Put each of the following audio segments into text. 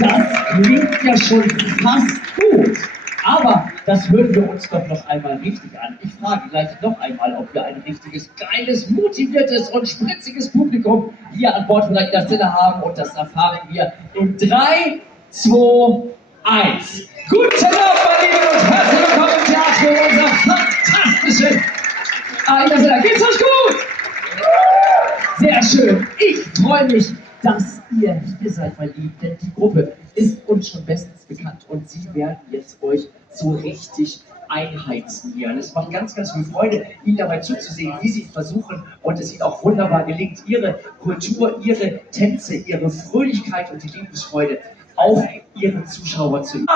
Das klingt ja schon fast gut. Aber das hören wir uns doch noch einmal richtig an. Ich frage gleich noch einmal, ob wir ein richtiges, geiles, motiviertes und spritziges Publikum hier an Bord von der Interstella haben. Und das erfahren wir in 3, 2, 1. Guten Abend, meine Lieben, und herzlich willkommen im Theater für unser fantastisches Interstella. Geht's euch gut? Sehr schön. Ich freue mich, dass ihr hier seid, mein Lieben, denn die Gruppe ist uns schon bestens bekannt und sie werden jetzt euch so richtig einheizen hier. Und es macht ganz, ganz viel Freude, ihnen dabei zuzusehen, wie sie versuchen, und es ihnen auch wunderbar gelingt, ihre Kultur, ihre Tänze, ihre Fröhlichkeit und die Lebensfreude auf ihre Zuschauer zu üben.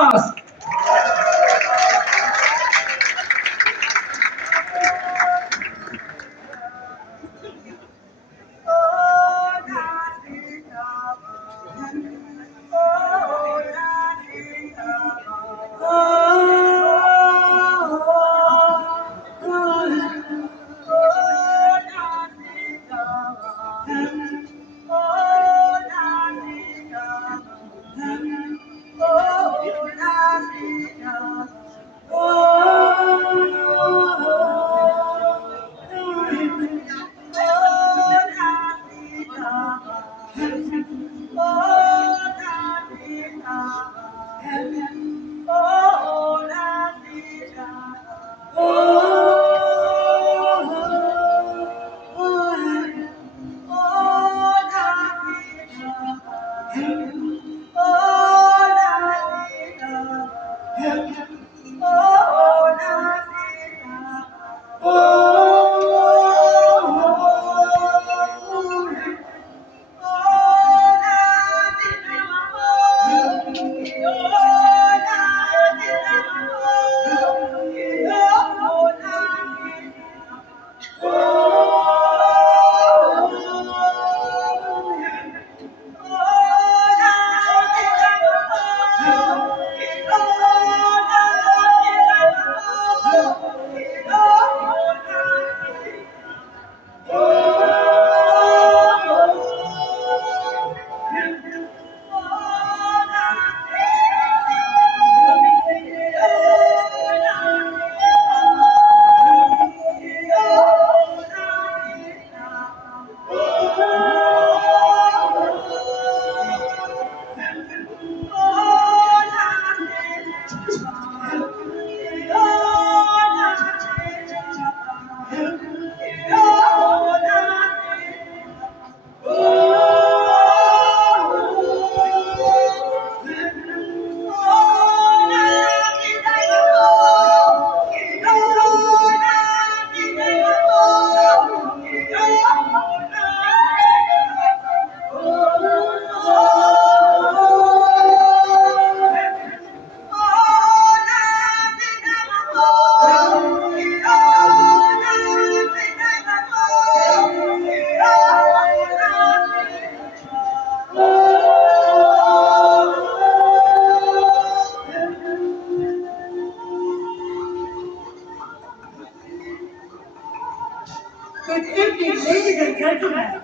Good evening, ladies and gentlemen.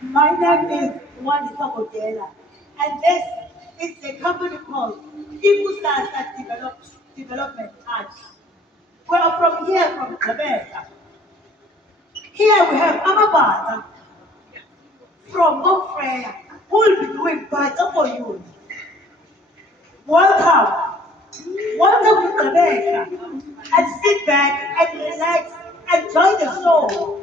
My name is Wani Tokogela, and this is a company called People Stars Development Arts. We are from here, from Jamaica. Here we have Amabata from Montfreya, who will be doing better for you. Welcome. Welcome to Jamaica. And sit back and relax. Enjoy the show.